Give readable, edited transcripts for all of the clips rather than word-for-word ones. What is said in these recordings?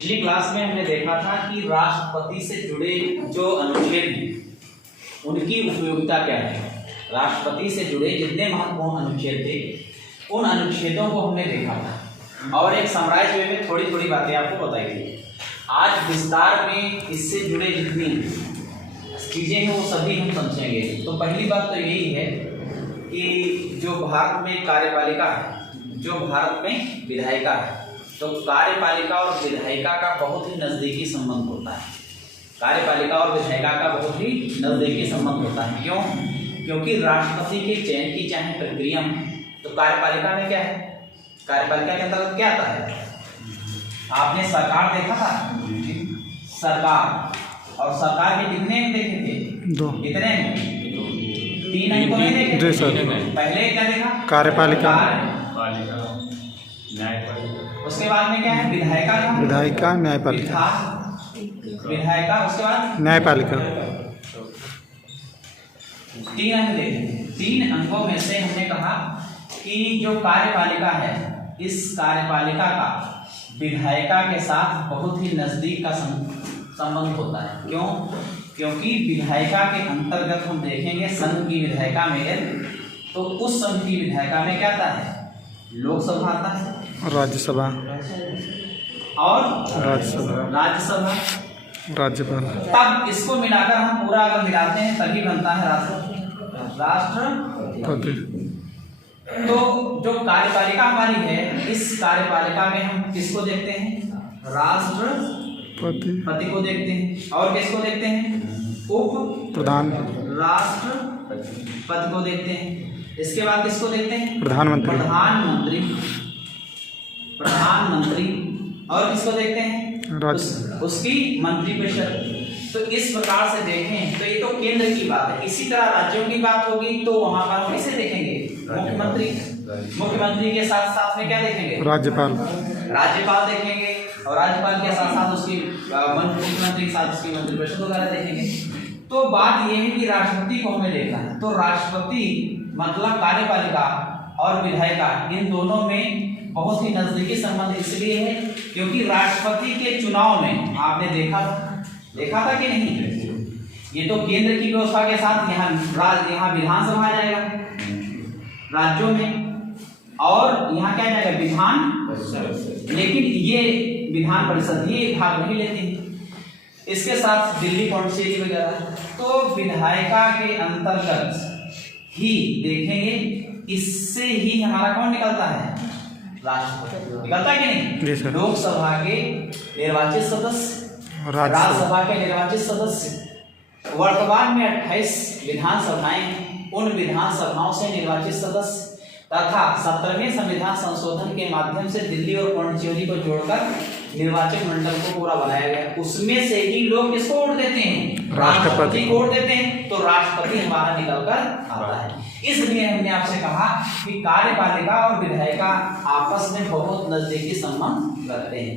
पिछली क्लास में हमने देखा था कि राष्ट्रपति से जुड़े जो अनुच्छेद हैं उनकी उपयोगिता क्या है। राष्ट्रपति से जुड़े जितने महत्वपूर्ण अनुच्छेद थे उन अनुच्छेदों को हमने देखा था और एक समराइज वे में थोड़ी थोड़ी बातें आपको बताई थी। आज विस्तार में इससे जुड़े जितनी चीज़ें हैं वो सभी हम समझेंगे। तो पहली बात तो यही है कि जो भारत में कार्यपालिका है, जो भारत में विधायिका है, तो कार्यपालिका और विधायिका का बहुत ही नज़दीकी संबंध होता है। कार्यपालिका और विधायिका का बहुत ही नज़दीकी संबंध होता है। क्यों? क्योंकि राष्ट्रपति के चयन की चाहे प्रक्रिया में तो कार्यपालिका में क्या है, कार्यपालिका के अंतर्गत क्या आता है। आपने सरकार देखा था, सरकार और सरकार के कितने अंक देखे थे? दो। कितने? तीन अंक नहीं देखे थे। पहले क्या देखा? कार्यपालिका, न्यायपालिका। उसके बाद में क्या है? विधायिका, विधायिका, न्यायपालिका, विधायिका, उसके बाद न्यायपालिका। तीन अंक देखे। तीन अंकों में से हमने कहा कि जो कार्यपालिका है, इस कार्यपालिका का विधायिका के साथ बहुत ही नजदीक का संबंध होता है। क्यों? क्योंकि विधायिका के अंतर्गत हम देखेंगे संघ की विधायिका में है, तो उस संघ की विधायिका में क्या आता है? लोकसभा आता है, राज्यसभा और राज्यसभा, राज्यपाल। तब इसको मिलाकर हम पूरा अगर मिलाते हैं तभी बनता है राष्ट्रपति। तो जो कार्यपालिका हमारी है, इस कार्यपालिका में हम किसको देखते हैं? राष्ट्रपति को देखते हैं। और किसको देखते हैं? उप प्रधान राष्ट्रपति को देखते हैं। इसके बाद किसको देखते हैं? प्रधानमंत्री, और किसको देखते हैं? उसकी मंत्रिपरिषद। तो इस प्रकार से देखें तो ये तो केंद्र की बात है। इसी तरह राज्यों की बात होगी तो वहां पर हम किसे देखेंगे? मुख्यमंत्री के साथ साथ में क्या देखेंगे? राज्यपाल देखेंगे, और राज्यपाल के साथ साथ उसकी मुख्यमंत्री के साथ उसकी मंत्रिपरिषद वगैरह देखेंगे। तो बात यह है कि राष्ट्रपति को हमें देखना है। तो राष्ट्रपति मतलब कार्यपालिका और विधायिका, इन दोनों में बहुत ही नजदीकी संबंध इसलिए है क्योंकि राष्ट्रपति के चुनाव में आपने देखा था कि नहीं? ये तो केंद्र की व्यवस्था के साथ यहाँ विधानसभा आ जाएगा राज्यों में, और यहाँ क्या जाएगा? विधान परिषद। लेकिन ये विधान परिषद ये भाग नहीं लेती है, इसके साथ दिल्ली पौंडचेरी वगैरह। तो विधायिका के अंतर्गत ही देखेंगे, इससे ही हमारा कौन निकलता है? राष्ट्रपति निकलता है कि नहीं? लोकसभा के निर्वाचित सदस्य, राज्यसभा के निर्वाचित सदस्य। वर्तमान में 28 विधानसभाएं, उन विधानसभाओं से निर्वाचित सदस्य तथा 17वें संविधान संशोधन के माध्यम से दिल्ली और पौंडचेरी को जोड़कर निर्वाचक मंडल को पूरा बनाया गया। उसमें से ही लोग किसको वोट देते हैं? राष्ट्रपति को वोट देते हैं। तो राष्ट्रपति हमारा निकलकर आता है। इसलिए हमने आपसे कहा कि कार्यपालिका और विधायिका आपस में बहुत नजदीकी संबंध रखते हैं।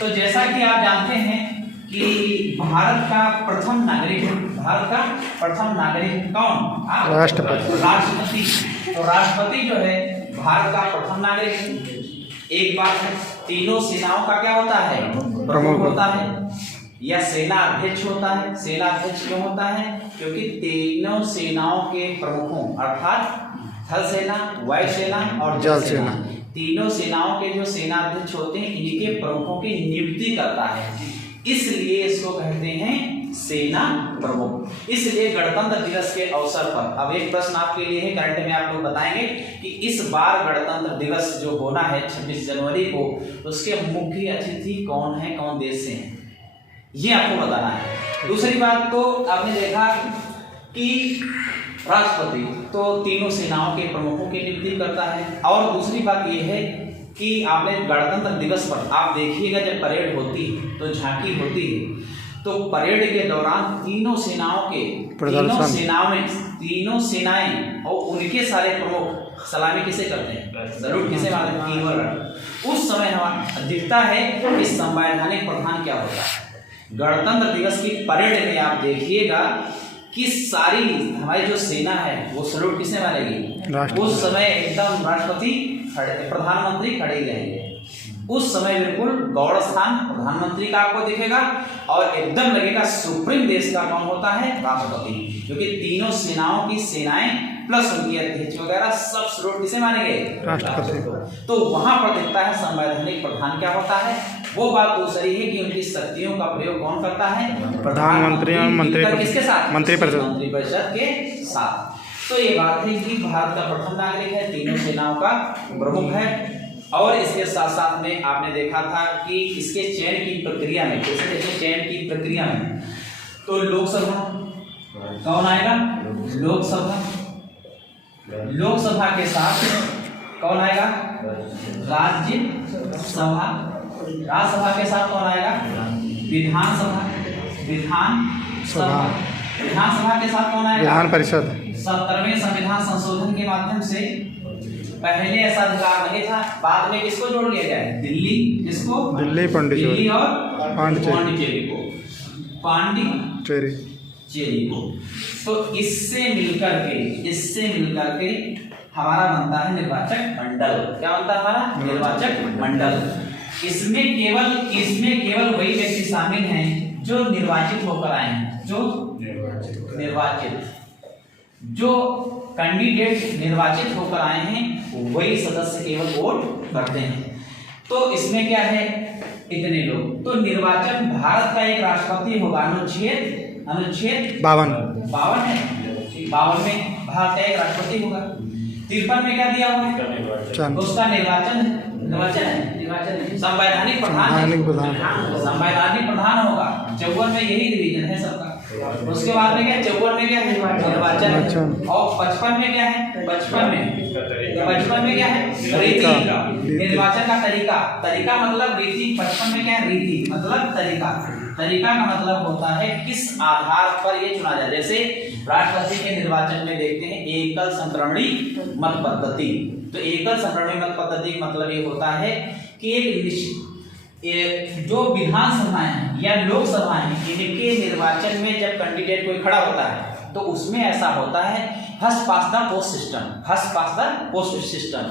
तो जैसा कि आप जानते हैं कि भारत का प्रथम नागरिक कौन? राष्ट्रपति। तो राष्ट्रपति जो है भारत का प्रथम नागरिक है। एक बात है, तीनों सेनाओं का क्या होता है? प्रमुख होता है, या सेना अध्यक्ष होता है। सेना अध्यक्ष क्यों होता है? क्योंकि तीनों सेनाओं के प्रमुखों अर्थात थल सेना, वायु सेना और जल सेना, तीनों सेनाओं के जो सेना अध्यक्ष होते हैं, इनके प्रमुखों की नियुक्ति करता है। इसलिए इसको कहते हैं सेना प्रमुख। इसलिए गणतंत्र दिवस के अवसर पर अब एक प्रश्न आपके लिए है, करंट में आप लोग बताएंगे कि इस बार गणतंत्र दिवस जो होना है 26 जनवरी को, उसके मुख्य अतिथि कौन है, कौन देश से हैं, ये आपको बताना है। दूसरी बात तो आपने देखा कि राष्ट्रपति तो तीनों सेनाओं के प्रमुखों की नियुक्ति करता है। और दूसरी बात ये है कि आपने गणतंत्र दिवस पर आप देखिएगा जब परेड होती है तो झांकी होती है, तो परेड के दौरान तीनों सेनाएं और उनके सारे प्रमुख सलामी किसे करते हैं? सैल्यूट किसे मारते हैं? उस समय हमारा दिखता है कि संवैधानिक प्रधान क्या होता है। गणतंत्र दिवस की परेड में आप देखिएगा कि सारी हमारी जो सेना है वो सैल्यूट किसे मारेगी? उस समय एकदम राष्ट्रपति खड़े, प्रधानमंत्री खड़े ही रहेंगे। उस समय बिल्कुल गौड़ स्थान प्रधानमंत्री का आपको दिखेगा और एकदम लगेगा सुप्रीम देश का कौन होता है, राष्ट्रपति, क्योंकि तीनों सेनाओं की सेनाएं प्लस उनकी अध्यक्ष वगैरह सब स्रोत किसे माने गए, राष्ट्रपति। तो वहां पर दिखता है संवैधानिक प्रधान क्या होता है। वो बात दूसरी है कि उनकी शक्तियों का प्रयोग कौन करता है, प्रधानमंत्री और मंत्री किसके साथ, मंत्रिपरिषद के साथ। तो ये बात है कि भारत का प्रथम नागरिक है, तीनों सेनाओं का प्रमुख है। और इसके साथ साथ में आपने देखा था कि इसके चयन की प्रक्रिया में, जैसे देखिए चयन की प्रक्रिया में तो लोकसभा कौन आएगा, लोकसभा के साथ कौन आएगा, राज्यसभा, राज्यसभा के साथ कौन आएगा, विधानसभा के साथ कौन आएगा, विधान परिषद। 70वें संविधान संशोधन के माध्यम से पहले ऐसा अधिकार नहीं था, बाद में किसको जोड़ लिया गया है, दिल्ली, किसको, दिल्ली और पांडिचेरी को। तो इससे मिलकर के हमारा बनता है निर्वाचक मंडल। क्या बनता है हमारा, निर्वाचक मंडल। इसमें केवल वही व्यक्ति शामिल हैं जो निर्वाचित होकर आए हैं, जो कैंडिडेट निर्वाचित होकर आए हैं वही सदस्य केवल वोट करते हैं। तो इसमें क्या है, इतने लोग। तो निर्वाचन भारत का एक राष्ट्रपति होगा, अनुच्छेद 52 है, 52 में भारत का एक राष्ट्रपति होगा। 53 में क्या दिया हुआ है, उसका निर्वाचन है, संवैधानिक प्रधान होगा। 54 में यही डिवीजन है सबका। उसके बाद में क्या, 54 में क्या है, निर्वाचन। और 55 में क्या है, 55 में क्या है, रीति, निर्वाचन का तरीका मतलब रीति। 55 में क्या है, रीति मतलब तरीका का मतलब होता है किस आधार पर ये चुना जाए। जैसे राष्ट्रपति के निर्वाचन में देखते हैं एकल संक्रमणी मत पद्धति। तो एकल संक्रमणी मत पद्धति का मतलब ये होता है कि एक जो विधानसभाएं या लोकसभाएं हैं, इनके निर्वाचन में जब कैंडिडेट कोई खड़ा होता है तो उसमें ऐसा होता है first pass the post system.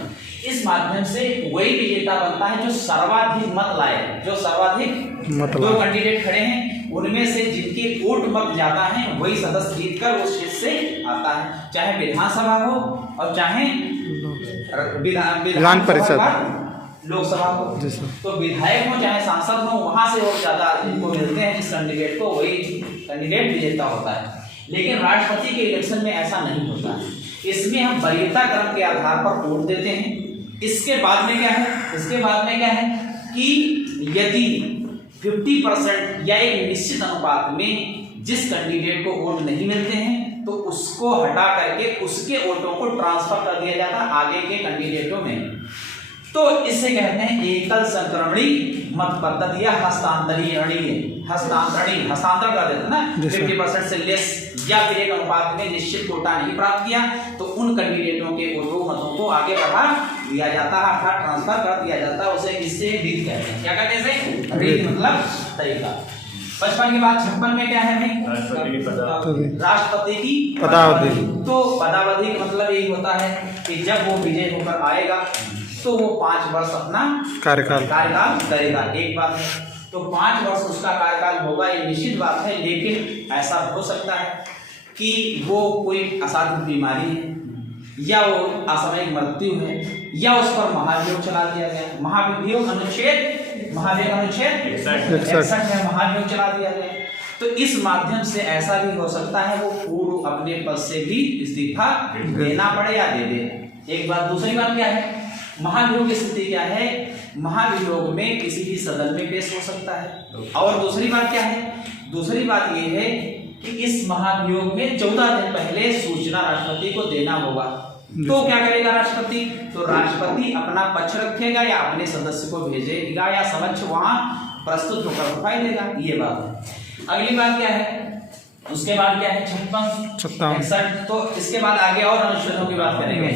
इस माध्यम से वही विजेता बनता है जो सर्वाधिक मत लाए, दो कैंडिडेट खड़े हैं उनमें से जिनके वोट मत ज्यादा हैं वही सदस्य जीतकर उस सीट से आता है, चाहे विधानसभा हो और चाहे विधान परिषद लोकसभा को। तो विधायक हो चाहे सांसद हो, वहां से वोट ज्यादा जिनको मिलते हैं जिस कैंडिडेट को, वही कैंडिडेट विजेता होता है। लेकिन राष्ट्रपति के इलेक्शन में ऐसा नहीं होता है। इसमें हम वरीयता क्रम के आधार पर वोट देते हैं। इसके बाद में क्या है कि यदि 50% या एक निश्चित अनुपात में जिस कैंडिडेट को वोट नहीं मिलते हैं तो उसको हटा करके उसके वोटों को ट्रांसफर कर दिया जाता है आगे के कैंडिडेटों में। तो इसे कहते हैं एकल संक्रमणी मत पद्धति या हस्तांतरण कर देते ना। 50% से लेस या फिर एक अनुपात में निश्चित कोटा नहीं प्राप्त किया तो उन कैंडिडेटों के वोटों मतों को आगे बढ़ा दिया जाता है, अर्थात ट्रांसफर कर दिया जाता है। उसे किससे रीत कहते हैं। क्या कहते हैं, रीत मतलब तरीका। 55 के बाद 56 में क्या है भाई, राष्ट्रपति की पदावधि। तो पदावधि का मतलब यही होता है कि जब वो विजय होकर आएगा तो वो 5 वर्ष अपना कार्यकाल करेगा। एक बात है, तो 5 वर्ष उसका कार्यकाल होगा, ये निश्चित बात है। लेकिन ऐसा हो सकता है कि वो कोई असाध्य बीमारी है या वो असामयिक मृत्यु है या उस पर महाभियोग चला दिया गया। महाभियोग अनुच्छेद 61 में महाभियोग चला दिया गया। तो इस माध्यम से ऐसा भी हो सकता है वो पूर्व अपने पद से भी इस्तीफा देना पड़े या दे दे। एक बात। दूसरी बात क्या है, महाभियोग की स्थिति क्या है, महाभियोग में किसी भी सदन में पेश हो सकता है। और दूसरी बात क्या है, दूसरी बात यह है कि इस महाभियोग में 14 दिन पहले सूचना राष्ट्रपति को देना होगा। तो क्या करेगा राष्ट्रपति, तो राष्ट्रपति अपना पक्ष रखेगा या अपने सदस्य को भेजेगा या समक्ष वहां प्रस्तुत होकर दिखाई देगा। ये बात है। अगली बात क्या है, उसके बाद क्या है 56। तो इसके बाद आगे और अनुच्छेदों की बात करेंगे।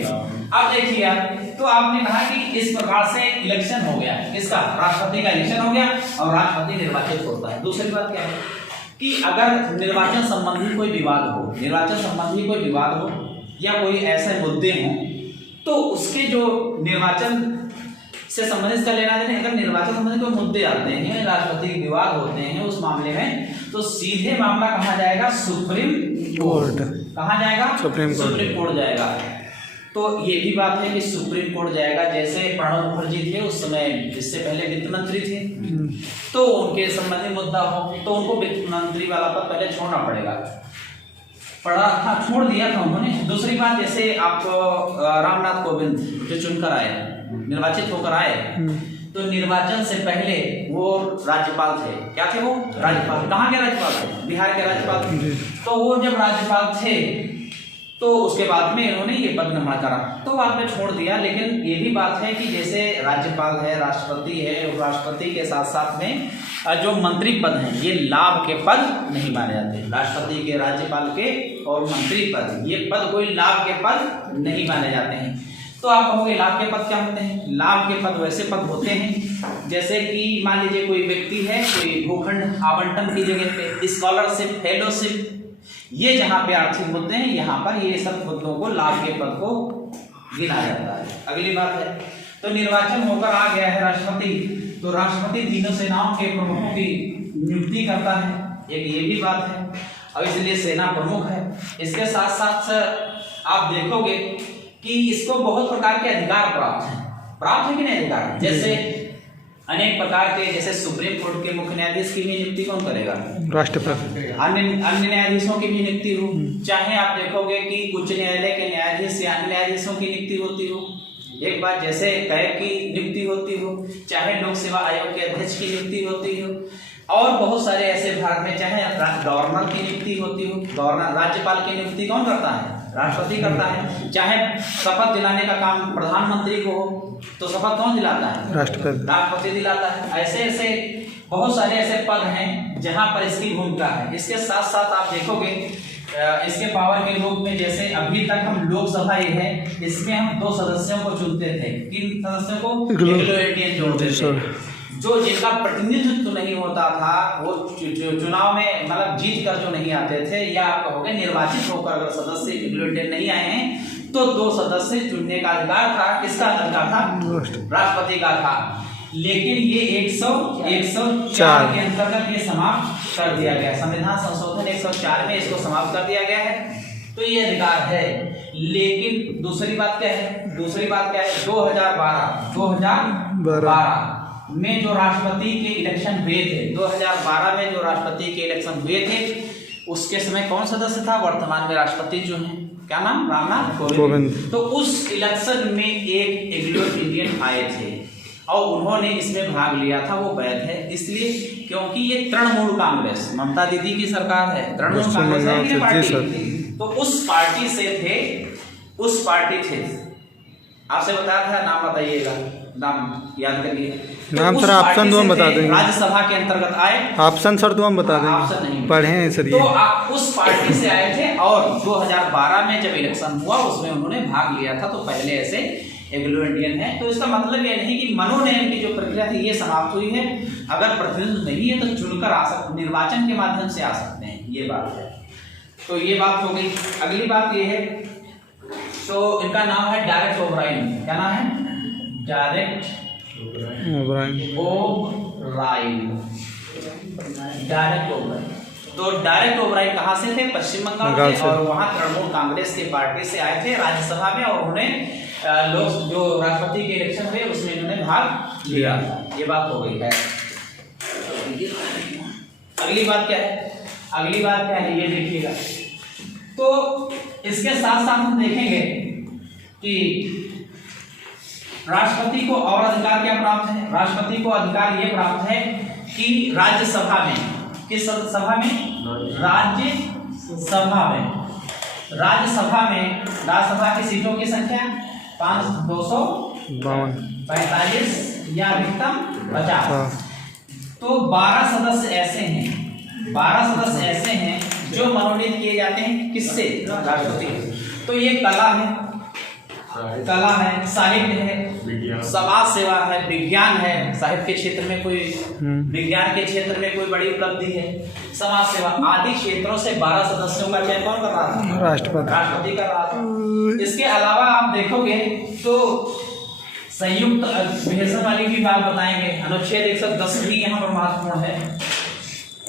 अब देखिए आप, तो आपने कहा कि इस प्रकार से इलेक्शन हो गया, किसका, राष्ट्रपति का इलेक्शन हो गया और राष्ट्रपति निर्वाचित होता है। दूसरी बात क्या है कि अगर निर्वाचन संबंधी कोई विवाद हो या कोई ऐसे मुद्दे हों तो उसके जो निर्वाचन से संबंधित इसका लेना देना। अगर निर्वाचन संबंधित कोई मुद्दे आते हैं, राष्ट्रपति के विवाद होते हैं उस मामले में, तो सीधे मामला कहाँ जाएगा? Supreme court. कहाँ जाएगा? सुप्रीम कोर्ट जाएगा। तो ये भी बात है कि सुप्रीम कोर्ट जाएगा। जैसे प्रणब मुखर्जी थे उस समय, इससे पहले वित्त मंत्री थे, तो उनके संबंधी मुद्दा हो तो उनको वित्त मंत्री वाला पद पहले छोड़ना पड़ेगा, पड़ा था, छोड़ दिया था उन्होंने। दूसरी बात, जैसे आपको रामनाथ कोविंद जो चुनकर आए, निर्वाचित होकर आए, तो निर्वाचन से पहले वो राज्यपाल थे। क्या थे वो? राज्यपाल। कहाँ के राज्यपाल थे? बिहार के राज्यपाल थे। तो वो जब राज्यपाल थे तो उसके बाद में इन्होंने ये पद ग्रहण करा, तो बाद में छोड़ दिया। लेकिन ये भी बात है कि जैसे राज्यपाल है, राष्ट्रपति है, और राष्ट्रपति के साथ साथ में जो मंत्री पद हैं ये लाभ के पद नहीं माने जाते। राष्ट्रपति के, राज्यपाल के और मंत्री पद, ये पद कोई लाभ के पद नहीं माने जाते हैं। तो आप कहोगे लाभ के पद क्या होते हैं? लाभ के पद वैसे पद होते हैं जैसे कि मान लीजिए कोई व्यक्ति है, कोई भूखंड आवंटन की जगह पे स्कॉलरशिप, फेलोशिप, ये जहां पे आर्थिक मुद्दे हैं, यहाँ पर ये सब मुद्दों को लाभ के पद को गिना जाता है। अगली बात है, तो निर्वाचन होकर आ गया है राष्ट्रपति, तो राष्ट्रपति तीनों सेनाओं के प्रमुखों की नियुक्ति करता है, एक ये भी बात है, और इसलिए सेना प्रमुख है। इसके साथ साथ आप देखोगे कि इसको बहुत प्रकार के अधिकार प्राप्त है कि नहीं अधिकार, जैसे अनेक प्रकार के, जैसे सुप्रीम कोर्ट के मुख्य न्यायाधीश की भी नियुक्ति कौन करेगा? राष्ट्रपति। अन्य न्यायाधीशों की भी नियुक्ति हो, चाहे आप देखोगे कि उच्च न्यायालय के न्यायाधीश या अन्य न्यायाधीशों की नियुक्ति होती हो, एक बात जैसे कैग की नियुक्ति होती हो, चाहे लोक सेवा आयोग के अध्यक्ष की नियुक्ति होती हो, और बहुत सारे ऐसे भारत में, चाहे गवर्नर की नियुक्ति होती हो, गवर्नर, राज्यपाल की नियुक्ति कौन करता है? राष्ट्रपति करता है। चाहे शपथ दिलाने का काम प्रधानमंत्री को हो तो शपथ कौन दिलाता है? राष्ट्रपति दिलाता है। ऐसे ऐसे बहुत सारे ऐसे पद हैं जहां पर इसकी भूमिका है। इसके साथ साथ आप देखोगे इसके पावर के रूप में, जैसे अभी तक हम लोकसभा ये है, इसमें हम 2 सदस्यों को चुनते थे। किन सदस्यों को? एंग्लो इंडियन जोड़ते थे, जो जिनका प्रतिनिधित्व नहीं होता था, वो चुनाव में मतलब जीत कर जो नहीं आते थे, या आप कहोगे निर्वाचित होकर अगर सदस्य एंग्लो इंडियन नहीं आए हैं, तो 2 सदस्य चुनने का अधिकार था। किसका अधिकार था? राष्ट्रपति का था। लेकिन ये 104 के अंतर्गत ये समाप्त कर दिया गया। संविधान संशोधन 104 में इसको समाप्त कर दिया गया है, तो ये अधिकार है। लेकिन दूसरी बात क्या है? 2012 में जो राष्ट्रपति के इलेक्शन हुए थे, 2012 में जो राष्ट्रपति के इलेक्शन हुए थे, उसके समय कौन सदस्य था? वर्तमान में राष्ट्रपति जो हैं, क्या नाम? रामनाथ कोविंद। तो उस इलेक्शन में एक एंग्लो इंडियन आए थे और उन्होंने इसमें भाग लिया था, वो वैध है। इसलिए क्योंकि ये तृणमूल कांग्रेस, ममता दीदी की सरकार है, तृणमूल कांग्रेस है कि पार्टी, तो उस पार्टी से थे, उस पार्टी थे। आपसे बताया था, नाम बताइएगा, नाम याद करिए। नाम सर ऑप्शन दो हम बता देंगे। राज्यसभा के अंतर्गत आए, ऑप्शन सर तो हम बता देंगे, ऑप्शन नहीं पढ़े हैं सर ये। तो आप उस पार्टी से आए थे और 2012 में जब इलेक्शन हुआ उसमें उन्होंने भाग लिया था, तो पहले ऐसे एंग्लो इंडियन है। तो इसका मतलब ये नहीं कि मनोनयन की जो प्रक्रिया थी ये समाप्त हुई है। अगर प्रतिनिधित्व नहीं है तो चुनकर आ सकते, निर्वाचन के माध्यम से आ सकते हैं, ये बात है। तो ये बात हो गई। अगली बात ये है, तो इनका नाम है डायरेक्ट ओब्राइन। क्या नाम है? Direct O'Brien. Direct O'Brien. तो डायरेक्ट ओब्राइन कहाँ से थे? पश्चिम बंगाल से, और वहाँ तृणमूल कांग्रेस के पार्टी से आए थे राज्यसभा में, और उन्हें लोग जो राष्ट्रपति के इलेक्शन हुए उसमें इन्होंने भाग लिया। ये बात हो गई है। अगली बात क्या है? अगली बात क्या है ये देखिएगा। तो इसके साथ साथ हम देखेंगे कि राष्ट्रपति को और अधिकार क्या प्राप्त है? राष्ट्रपति को अधिकार ये प्राप्त है कि राज्यसभा में, किस सभा में? राज्यसभा में। राज्यसभा में, राज्यसभा की सीटों की संख्या 245 या अधिकतम 50। तो 12 सदस्य ऐसे हैं, 12 सदस्य ऐसे हैं जो मनोनीत किए जाते हैं, किससे? राष्ट्रपति। तो ये कला है, साहित्य है, समाज सेवा है, विज्ञान है, साहित्य के क्षेत्र में कोई, विज्ञान के क्षेत्र में कोई बड़ी उपलब्धि है, समाज सेवा आदि क्षेत्रों से 12 सदस्यों का चयन कौन कर रहा था? राष्ट्रपति कर रहा था। इसके अलावा आप देखोगे तो संयुक्त विभेषण वाली भी बात बताएंगे। अनुच्छेद 110 भी यहाँ पर महत्वपूर्ण है।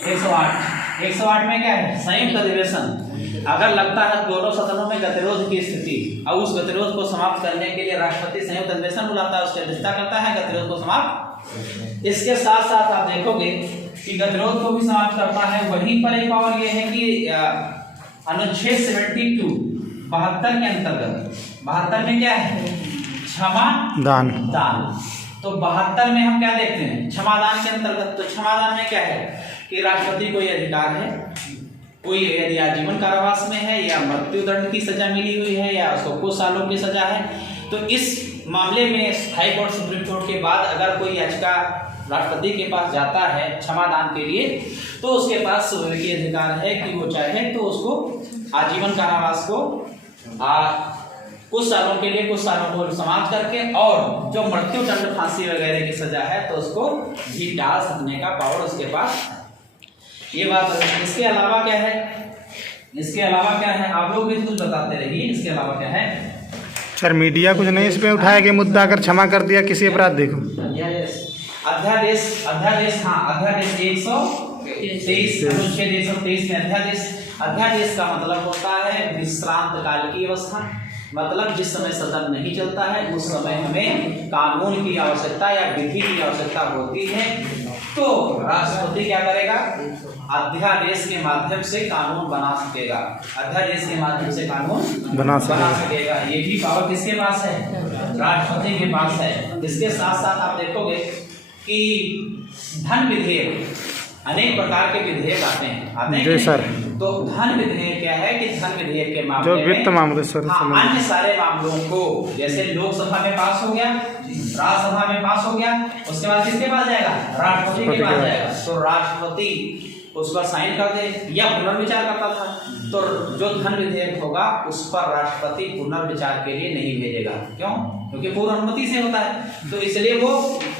108 में क्या है? संयुक्त अधिवेशन। अगर लगता है दोनों सदनों में गतिरोध की स्थिति और उस गतिरोध को समाप्त करने के लिए राष्ट्रपति संयुक्त अधिवेशन बुलाता है, उसकी अध्यक्षता करता है गतिरोध को समाप्त। इसके साथ साथ आप देखोगे कि गतिरोध को भी समाप्त करता है। वहीं पर एक और ये है कि अनुच्छेद 72 72 के अंतर्गत 72 में क्या है? क्षमा दान। तो 72 में हम क्या देखते हैं? क्षमादान के अंतर्गत। तो क्षमादान में क्या है कि राष्ट्रपति को यह अधिकार है, कोई यदि आजीवन कारावास में है या मृत्यु दंड की सजा मिली हुई है या उसको कुछ सालों की सजा है, तो इस मामले में हाई कोर्ट सुप्रीम कोर्ट के बाद अगर कोई याचिका राष्ट्रपति के पास जाता है क्षमादान के लिए, तो उसके पास ये अधिकार है कि वो चाहे तो उसको आजीवन कारावास को कुछ सालों के लिए कुछ सालों को समाप्त करके और जो मृत्यु दंड फांसी वगैरह की सजा है तो उसको भी टाल सकने का पावर उसके पास। ये बात है। इसके अलावा क्या है? इसके अलावा क्या है? आप लोग भी कुछ बताते रहिए। इसके अलावा क्या है? सर मीडिया कुछ नहीं इस पे उठाया कि मुद्दा अगर क्षमा कर दिया किसी अपराधी को। अध्यादेश हाँ, अध्यादेश 123 अनुच्छेद 123 में अध्यादेश का मतलब होता है विश्रांत काल की अवस्था। मतलब जिस समय सदन नहीं चलता है उस समय हमें कानून की आवश्यकता या विधि की आवश्यकता होती है, तो राष्ट्रपति क्या करेगा? अध्यादेश के माध्यम से कानून बना सकेगा। अध्यादेश के माध्यम से कानून बना सकेगा। ये भी पावर किसके पास है? राष्ट्रपति के पास है। इसके साथ साथ आप देखोगे कि धन विधेयक, अनेक प्रकार के विधेयक आते हैं जी सर। तो धन विधेयक क्या है कि धन विधेयक के मामले जो वित्त मामले सर, अन्य सारे मामलों को जैसे लोकसभा में पास हो गया, राज्यसभा में पास हो गया, उसके बाद किसके पास जाएगा? राष्ट्रपति के पास जाएगा। तो राष्ट्रपति उस पर साइन कर दे या पुनर्विचार करता था, तो जो धन विधेयक होगा उस पर राष्ट्रपति पुनर्विचार के लिए नहीं भेजेगा। क्यों? क्योंकि पूर्व अनुमति से होता है, तो इसलिए वो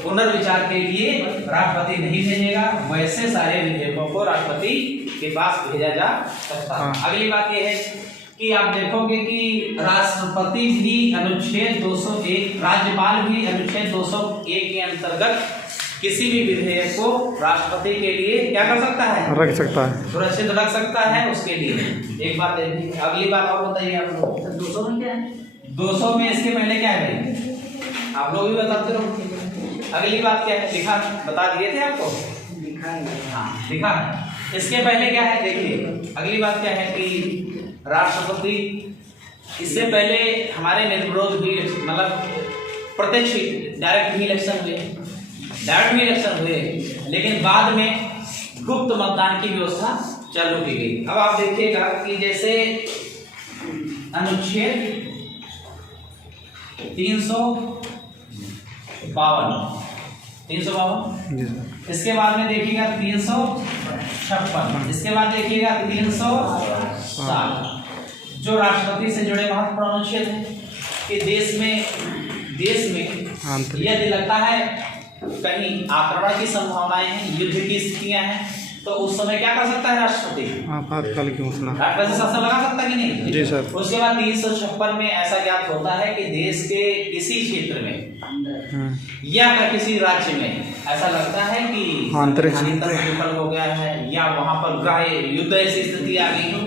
पुनर्विचार के लिए राष्ट्रपति नहीं भेजेगा। वैसे सारे विधेयकों को राष्ट्रपति के पास भेजा जा सकता है। अगली बात यह है कि आप देखोगे कि राष्ट्रपति भी अनुच्छेद 201, राज्यपाल भी अनुच्छेद 201 के अंतर्गत किसी भी विधेयक को राष्ट्रपति के लिए क्या कर सकता है? रख सकता है, सुरक्षित रख सकता है उसके लिए। एक बात देखिए। अगली बात और बताइए आप लोग। 200 में क्या है? 200 में इसके पहले क्या है भाई? आप लोग भी बताते रहो। अगली बात क्या है? लिखा बता दिए थे आपको? लिखा है। हाँ लिखा है। इसके पहले क्या है? देखिए अगली बात क्या है कि राष्ट्रपति, इससे पहले हमारे निर्विरोध भी मतलब प्रत्यक्ष डायरेक्ट भी इलेक्शन हुए, लेकिन बाद में गुप्त मतदान की व्यवस्था चालू की गई। अब आप देखिएगा कि जैसे अनुच्छेद 352 इसके बाद में देखिएगा 356, इसके बाद देखिएगा 360 जो राष्ट्रपति से जुड़े महत्वपूर्ण अनुच्छेद है कि देश में यदि लगता है कहीं आक्रमण की संभावनाएं हैं, युद्ध की स्थितियां हैं, तो उस समय क्या कर सकता है राष्ट्रपति? आपातकाल की घोषणा, राष्ट्रपति शासन लगा सकता है कि नहीं? जी सर। उसके बाद 356 में ऐसा ज्ञात होता है कि देश के किसी क्षेत्र में या किसी राज्य में ऐसा लगता है कि आंतरिक विफल हो गया है या वहां पर गृह युद्ध ऐसी स्थिति आ गई हो,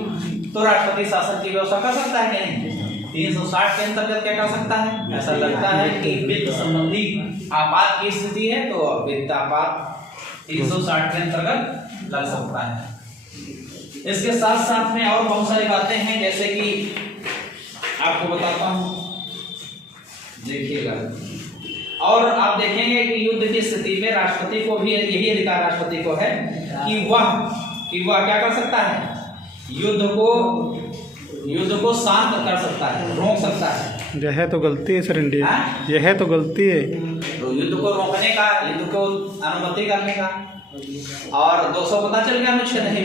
तो राष्ट्रपति शासन की व्यवस्था कर सकता है कि नहीं? 360 के अंतर्गत क्या कर सकता है? ऐसा लगता है कि वित्त संबंधी आपात की स्थिति है तो वित्त आपात 360 के अंतर्गत लग सकता है। इसके साथ साथ में और बहुत सारी बातें हैं, जैसे कि आपको बताता हूं, देखिएगा। और आप देखेंगे कि युद्ध की स्थिति में राष्ट्रपति को भी यही अधिकार राष्ट्रपति को है कि वह क्या कर सकता है? युद्ध को शांत कर सकता है, रोक सकता है। यह है तो गलती है सर इंडिया, यह है तो गलती है। तो युद्ध को रोकने का, युद्ध को अनुमति करने का। और 200 पता चल गया अनुच्छेद है,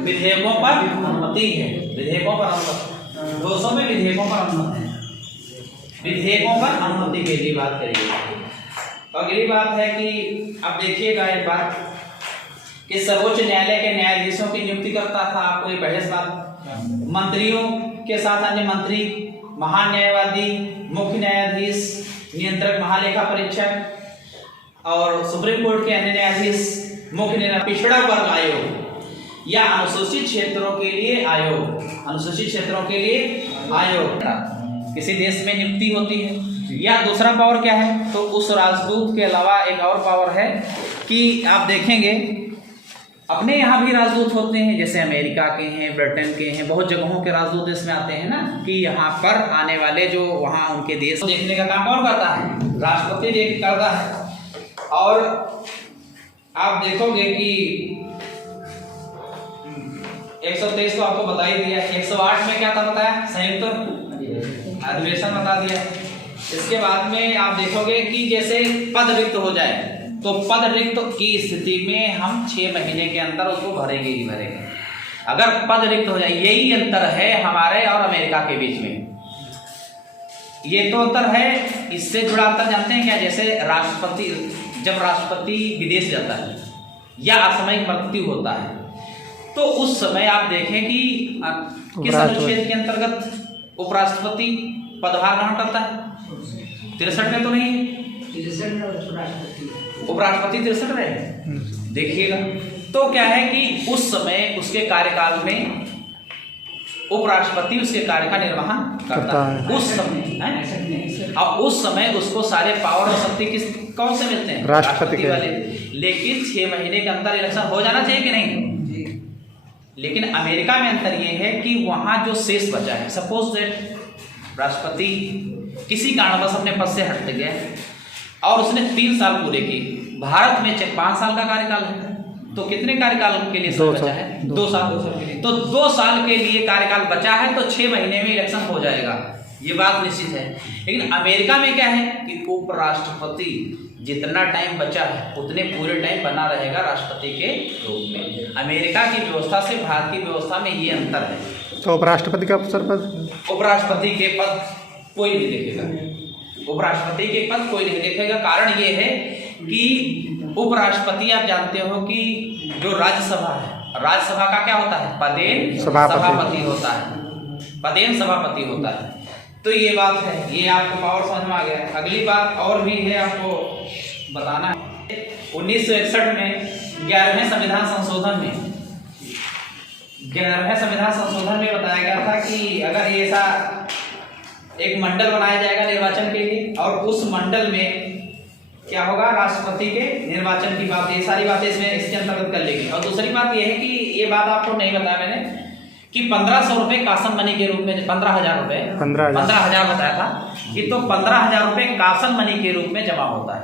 विधेयकों पर अनुमति है, विधेयकों पर अनुमति। 200 में विधेयकों पर अनुमति है, विधेयकों पर अनुमति के लिए बात करिए। अगली बात है कि अब देखिएगा एक बात कि सर्वोच्च न्यायालय के न्यायाधीशों की नियुक्ति करता था। आपको ये पहले बात, मंत्रियों के साथ अन्य मंत्री महान न्यायवादी, मुख्य न्यायाधीश, नियंत्रक, महालेखा परीक्षक और सुप्रीम कोर्ट के अन्य न्यायाधीश, मुख्य न्यायाधीश, पिछड़ा वर्ग आयोग या अनुसूचित क्षेत्रों के लिए आयोग, अनुसूचित क्षेत्रों के लिए आयोग किसी देश में नियुक्ति होती है। या दूसरा पावर क्या है, तो उस राजदूत के अलावा एक और पावर है कि आप देखेंगे अपने यहाँ भी राजदूत होते हैं, जैसे अमेरिका के हैं, ब्रिटेन के हैं, बहुत जगहों के राजदूत इसमें आते हैं ना, कि यहाँ पर आने वाले जो वहाँ उनके देश देखने का काम कौन करता है, राष्ट्रपति देख करता है। और आप देखोगे कि 123 तो आपको बता ही दिया, 108 में क्या था बताया, संयुक्त अधिवेशन बता दिया। इसके बाद में आप देखोगे कि जैसे पद रिक्त हो जाए तो पद रिक्त की स्थिति में हम 6 महीने के अंदर उसको भरेंगे ही भरेंगे, अगर पद रिक्त हो जाए। यही अंतर है हमारे और अमेरिका के बीच में, ये तो अंतर है। इससे जुड़ा अंतर जानते हैं क्या, जैसे राष्ट्रपति, जब राष्ट्रपति विदेश जाता है या असामयिक मृत्यु होता है तो उस समय आप देखें कि किस अनुच्छेद के अंतर्गत उपराष्ट्रपति पदभार ग्रहण करता है, 63 में तो नहीं, उपराष्ट्रपति 63 में देखिएगा। तो क्या है कि उस समय उसके कार्यकाल में उपराष्ट्रपति उसके कार्य का निर्वहन करता है उस समय, और उस समय उसको सारे पावर और शक्ति किस कौन से मिलते हैं, राष्ट्रपति वाले। लेकिन 6 महीने के अंदर इलेक्शन हो जाना चाहिए कि नहीं। लेकिन अमेरिका में अंतर यह है कि वहां जो शेष बचा है, सपोज दैट राष्ट्रपति किसी कारणवश अपने पद से हट गया और उसने 3 साल पूरे किए। भारत में 5 साल का कार्यकाल है, तो कितने कार्यकाल के लिए समय बचा है, 2 साल। तो 2 साल के लिए कार्यकाल बचा है तो 6 महीने में इलेक्शन हो जाएगा, ये बात निश्चित है। लेकिन अमेरिका में क्या है कि उपराष्ट्रपति जितना टाइम बचा है उतने पूरे टाइम बना रहेगा राष्ट्रपति के रूप में। अमेरिका की व्यवस्था से भारत की व्यवस्था में ये अंतर है। तो उपराष्ट्रपति का अवसर पद, उपराष्ट्रपति के पद कोई नहीं देखेगा, उपराष्ट्रपति के पद कोई नहीं देखेगा। कारण ये है कि उपराष्ट्रपति आप जानते हो कि जो राज्यसभा है, राज्यसभा का क्या होता है, पदेन सभापति होता है, पदेन सभापति होता है। तो ये बात है, ये आपको पावर समझ में आ गया। अगली बात और भी है आपको बताना है। 1961 में 11वें संविधान संशोधन में 11वें संविधान संशोधन में बताया गया था कि अगर ये ऐसा एक मंडल बनाया जाएगा निर्वाचन के लिए, और उस मंडल में क्या होगा, राष्ट्रपति के निर्वाचन की बात, ये सारी बातें इसमें इसके अंतर्गत कर लेंगे। और दूसरी बात ये है कि ये बात आपको नहीं बताया मैंने कि 1500 रुपए कासन मनी के रूप में, 15,000 रुपए, 15,000 बताया था कि तो 15,000 रुपए कासन मनी के रूप में जमा होता है,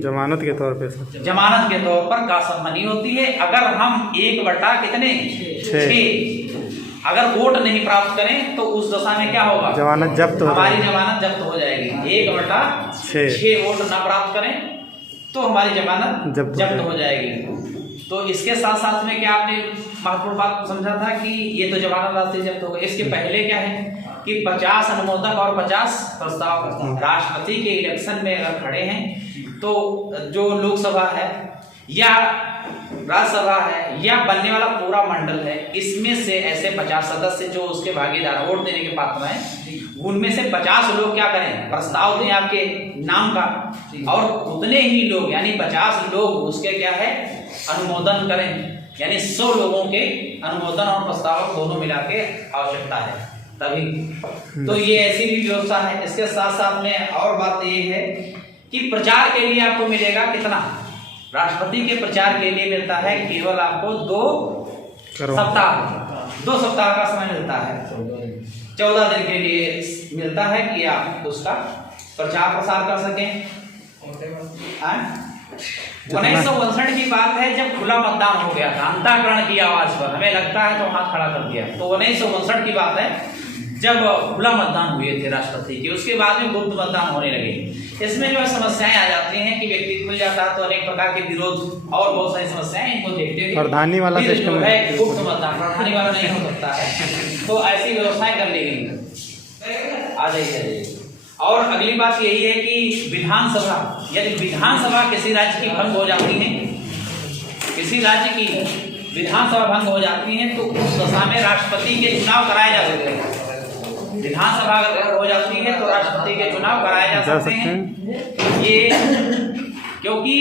जमानत के तौर पे, जमानत के तौर पर कासन मनी होती है। अगर हम 1/6 अगर वोट नहीं प्राप्त करें तो उस दशा में क्या होगा, जमानत जब्त हो, हमारी जमानत जब्त हो जाएगी। 1/6 वोट ना प्राप्त करें तो हमारी जमानत जब्त हो जाएगी। तो इसके साथ साथ में क्या आपने महत्वपूर्ण बात समझा था कि ये तो जमानत राशि जब्त हो गई। इसके पहले क्या है कि 50 अनुमोदक और 50 प्रस्ताव राष्ट्रपति के इलेक्शन में अगर खड़े हैं तो जो लोकसभा है या राज्यसभा है या बनने वाला पूरा मंडल है, इसमें से ऐसे 50 सदस्य जो उसके भागीदार वोट देने के पात्र हैं, उनमें से 50 लोग क्या करें, प्रस्ताव दें आपके नाम का, और उतने ही लोग यानी 50 लोग उसके क्या है अनुमोदन करें, यानी 100 लोगों के अनुमोदन और प्रस्ताव दोनों मिला के आवश्यकता है तभी। तो ये ऐसी भी व्यवस्था है। इसके साथ साथ में और बात ये है कि प्रचार के लिए आपको मिलेगा कितना, राष्ट्रपति के प्रचार के लिए मिलता है केवल आपको 2 सप्ताह का समय मिलता है, 14 दिन के लिए मिलता है कि आप उसका प्रचार प्रसार कर सकें। 1959 की बात है जब खुला मतदान हो गया था, अंतःकरण की आवाज पर, हमें लगता है तो हाथ खड़ा कर दिया। तो 1959 की बात है जब खुला मतदान हुए थे राष्ट्रपति के, उसके बाद में गुप्त मतदान होने लगे। इसमें जो है समस्याएं आ जाती हैं कि व्यक्ति खुल जाता है तो अनेक प्रकार के विरोध और बहुत सारी समस्याएं, इनको देखते हुए प्रधानी वाला सिस्टम है गुप्त मतदान, प्रधानी वाला नहीं हो सकता है। तो ऐसी व्यवस्थाएं कर ली गई। आ जाइए। और अगली बात यही है कि विधानसभा, यदि विधानसभा किसी राज्य की भंग हो जाती है, किसी राज्य की विधानसभा भंग हो जाती है तो उस दशा में राष्ट्रपति के चुनाव कराए जा सकते हैं। विधानसभा अगर हो जाती है तो राष्ट्रपति के चुनाव कराए जा सकते हैं। ये क्योंकि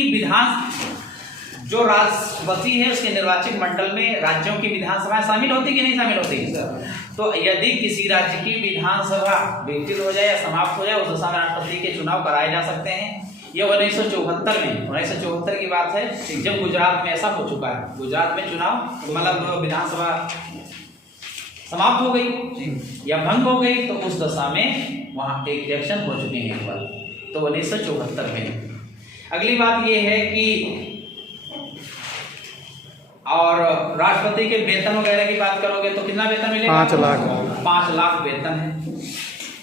जो राष्ट्रपति है उसके निर्वाचित मंडल में राज्यों की विधानसभा शामिल होती कि नहीं शामिल होती। तो यदि किसी राज्य की विधानसभा विकसित हो जाए या समाप्त हो जाए उस दशा में राष्ट्रपति के चुनाव कराए जा सकते हैं। ये 1974 की बात है जब गुजरात में ऐसा हो चुका है। गुजरात में चुनाव मतलब विधानसभा समाप्त हो गई या भंग हो गई तो उस दशा में वहां पे इलेक्शन हो चुके हैं एक बार, तो 1974 में। अगली बात ये है कि और राष्ट्रपति के वेतन वगैरह की बात करोगे तो कितना वेतन मिलेगा? 5 लाख वेतन है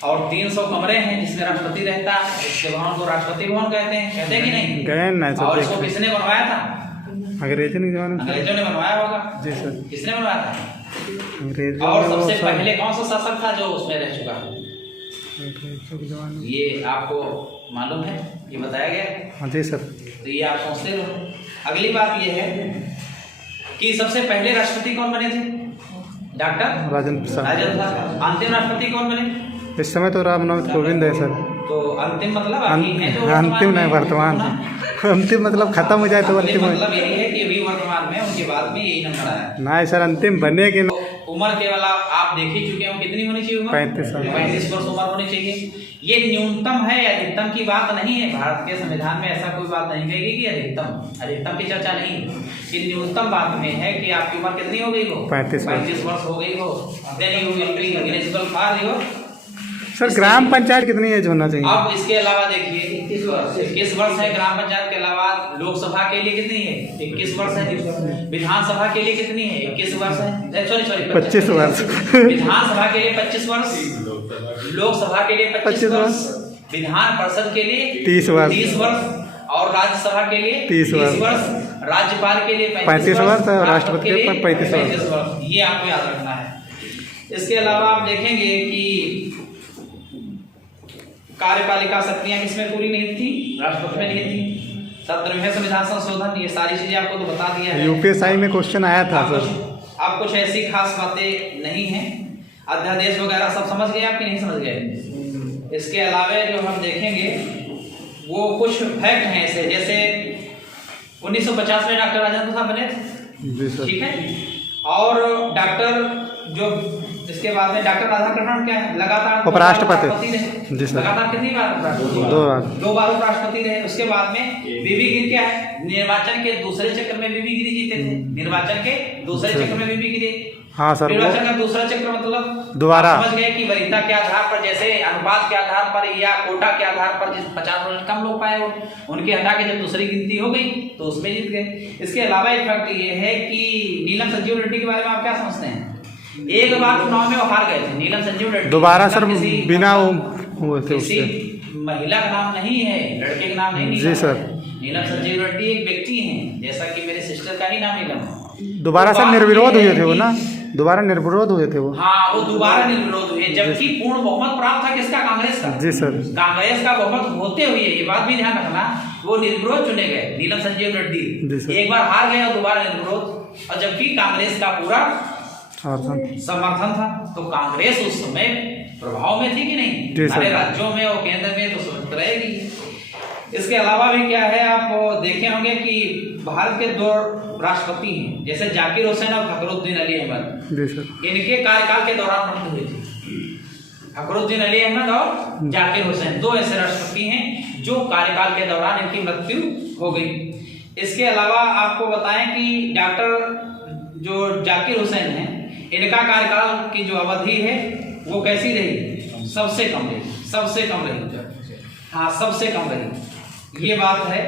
और 300 कमरे हैं जिसमें राष्ट्रपति रहता है। इसके भवन को राष्ट्रपति भवन कहते हैं कि नहीं? गए और इसको किसने बनवाया था? अंग्रेजों ने बनवाया होगा। जी सर। किसने बनवाया था? और सबसे पहले कौन सा शासक था जो उसमें रह चुका है? ये आपको मालूम है, ये बताया गया? हाँ जी सर। तो ये आप सोचते रहो। अगली बात ये है कि सबसे पहले राष्ट्रपति कौन बने थे? डॉक्टर राजेंद्र प्रसाद। अंतिम राष्ट्रपति कौन बने? इस समय तो रामनाथ कोविंद है सर। तो अंतिम मतलब अंतिम नहीं, वर्तमान। अंतिम मतलब खत्म हो जाए तो अंतिम मतलब यही है कि अभी वर्तमान में उनके बाद में यही नंबर आया। नहीं सर, अंतिम बने कि उम्र केवल आप देख ही चुके हो, कितनी होनी चाहिए उम्र? 35 वर्ष उम्र होनी चाहिए। ये न्यूनतम है, अधिकतम की बात नहीं है। भारत के संविधान में ऐसा कोई बात नहीं कहेगी कि अधिकतम की चर्चा नहीं। ये न्यूनतम बात में है कि आपकी उम्र कितनी हो गई हो? 35 वर्ष हो गई हो। Then you will be eligible for your. Sir ग्राम पंचायत कितनी एज होना चाहिए? अब इसके अलावा देखिए 21 वर्ष है ग्राम पंचायत के अलावा। लोकसभा के लिए कितनी है? 21 वर्ष है। विधानसभा के लिए कितनी है? 21 वर्ष है। सॉरी 25 वर्ष। विधानसभा के लिए 25 वर्ष, लोकसभा के लिए 25 वर्ष, विधान परिषद के लिए 30 वर्ष और राज्यसभा के लिए 30 वर्ष, राज्यपाल के लिए 35 वर्ष और राष्ट्रपति के लिए 35 वर्ष। ये आपको याद रखना है। इसके अलावा आप देखेंगे कि कार्यपालिका शक्तियां किसमें पूरी नहीं थी? राष्ट्रपति में नहीं थी। 17वें संविधान संशोधन, ये सारी चीजें आपको तो बता दिया है। यूपीएसआई में क्वेश्चन आया था सर। आप कुछ ऐसी खास बातें नहीं है। अध्यादेश वगैरह सब समझ गए आप कि नहीं समझ गए? इसके अलावा जो हम देखेंगे वो कुछ फैक्ट हैं ऐसे, जैसे 1950 में डॉक्टर राजेंद्र प्रसाद बने थे, ठीक है। और डॉक्टर जो इसके बाद में डॉक्टर राधाकृष्णन क्या है? लगातार उपराष्ट्रपति जी सर। लगातार कितनी बार? 2 बार उपराष्ट्रपति रहे। उसके बाद में बीबी गिरी क्या है? निर्वाचन के दूसरे चक्र में बीबी गिरी जीते थे। निर्वाचन के दूसरे चक्र में बीबी गिरी। हाँ सर। निर्वाचन का दूसरा चक्र मतलब दोबारा समझ गए कि वरीयता के आधार पर, जैसे अनुपात के आधार पर या कोटा के आधार पर जिस 50% कम लोग पाए हो उनके हटा के जब दूसरी गिनती हो गई तो उसमें जीत गए। इसके अलावा एक फैक्ट ये है कि नीलम संजीव रेड्डी के बारे में आप क्या समझते हैं? एक बार चुनाव में वो हार गए थे नीलम संजीव रेड्डी। दोबारा सर बिना वो थे किसी महिला का नाम नहीं है, लड़के का नाम नहीं जी सर। नीलम संजीव रेड्डी एक व्यक्ति हैं, जैसा कि मेरे सिस्टर का ही नाम नीलम। दोबारा सर निर्विरोध हुए थे वो ना? दोबारा निर्विरोध हुए थे वो। हाँ, वो दोबारा निर्विरोध हुए, जबकि पूर्ण बहुमत प्राप्त था किसका? कांग्रेस का। जी सर। कांग्रेस का बहुमत होते हुए, ये बात भी ध्यान रखना, वो निर्विरोध चुने गए नीलम संजीव रेड्डी। एक बार हार गए और दोबारा निर्विरोध, और जबकि कांग्रेस का पूरा समर्थन था। तो कांग्रेस उस समय प्रभाव में थी कि नहीं? सारे राज्यों में और केंद्र में तो समझ रहेगी। इसके अलावा भी क्या है, आप देखे होंगे कि भारत के 2 राष्ट्रपति हैं, जैसे जाकिर हुसैन और फखरुद्दीन अली अहमद। इनके कार्यकाल के दौरान मृत्यु हुई थी। फखरुद्दीन अली अहमद और जाकिर हुसैन 2 ऐसे राष्ट्रपति हैं जो कार्यकाल के दौरान इनकी मृत्यु हो गई। इसके अलावा आपको बताएं कि डॉक्टर जो जाकिर हुसैन हैं, इनका कार्यकाल की जो अवधि है वो कैसी रही? सबसे कम रही। हाँ, सबसे कम रही, ये बात है।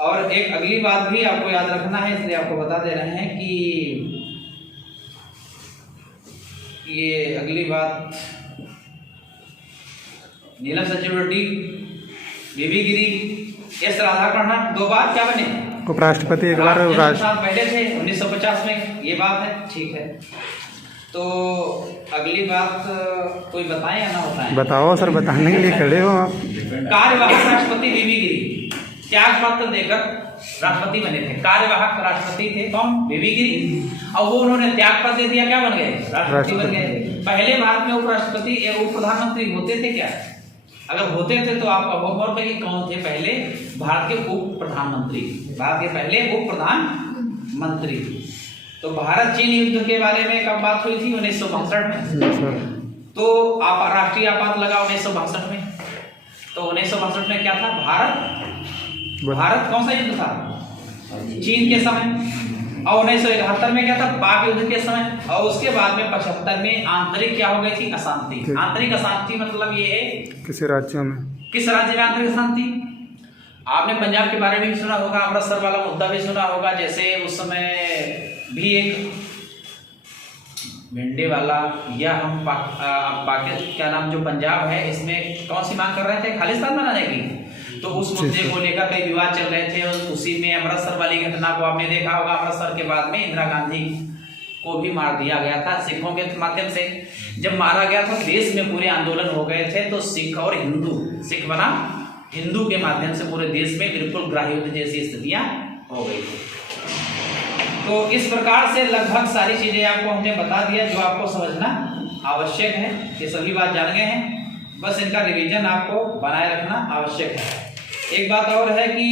और एक अगली बात भी आपको याद रखना है, इसलिए आपको बता दे रहे हैं कि ये अगली बात, नीलम संजीव रेड्डी, बीबी गिरी, एस राधाकृष्णन 2 बार क्या बने? उपराष्ट्रपति। एक बार पहले थे 1950 में, ये बात है, ठीक है। तो अगली बात कोई बताएं या ना बताएं? बताओ सर, बताने के लिए खड़े हो आप। कार्यवाहक राष्ट्रपति बीबी गिरी त्याग पत्र देकर राष्ट्रपति बने थे, कार्यवाहक राष्ट्रपति थे कौन, वीवी गिरी, और वो उन्होंने त्याग पत्र दे दिया, क्या बन गए, राष्ट्रपति बन गए। पहले भारत में उपराष्ट्रपति उप प्रधानमंत्री होते थे क्या? अगर होते थे तो आपका होमवर्क है कि कौन थे पहले भारत के उप प्रधानमंत्री, भारत के पहले उप प्रधानमंत्री। तो भारत चीन युद्ध के बारे में कब बात हुई थी, 1962 में। तो राष्ट्रीय आपात लगा 1962 में। तो 1962 में क्या था, भारत कौन सा युद्ध था, चीन के समय। और 1971 में क्या था, पाक युद्ध के समय। और उसके बाद में 75 में आंतरिक क्या हो गई थी, अशांति। आंतरिक अशांति मतलब ये है किस राज्य में आंतरिक अशांति। आपने पंजाब के बारे में भी सुना होगा, अमृतसर वाला मुद्दा भी सुना होगा। जैसे उस समय भी एक भिंडे वाला, या हम क्या नाम, जो पंजाब है, इसमें कौन सी मांग कर रहे थे, खालिस्तान बनाने की। तो उस मुद्दे को लेकर कई विवाद चल रहे थे। और उसी में अमृतसर वाली घटना को आपने देखा होगा। अमृतसर के बाद में इंदिरा गांधी को भी मार दिया गया था सिखों के माध्यम से। जब मारा गया था देश में पूरे आंदोलन हो गए थे। तो सिख और हिंदू, सिख बना हिंदू के माध्यम से पूरे देश में बिल्कुल गृह युद्ध जैसी स्थितियां हो गई थी। तो इस प्रकार से लगभग सारी चीजें आपको हमने बता दिया जो आपको समझना आवश्यक है। ये सभी बात जान गए हैं, बस इनका रिवीजन आपको बनाए रखना आवश्यक है। एक बात और है कि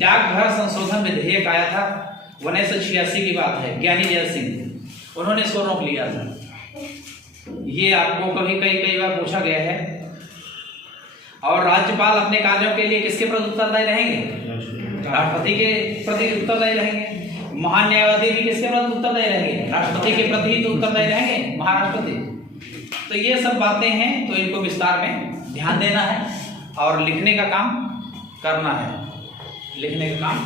डाकघर संशोधन विधेयक आया था 1986 की बात है, ज्ञानी जैल सिंह, उन्होंने इसको रोक लिया था। ये आपको कभी कई बार पूछा गया है। और राज्यपाल अपने कार्यों के लिए किसके प्रति उत्तरदायी रहेंगे, राष्ट्रपति के प्रति उत्तरदायी रहेंगे। महान न्यायवादी भी किसके प्रति उत्तरदायी रहेंगे, राष्ट्रपति के प्रति ही तो उत्तरदायी रहेंगे, महाराष्ट्रपति। तो ये सब बातें हैं, तो इनको विस्तार में ध्यान देना है और लिखने का काम करना है, लिखने का काम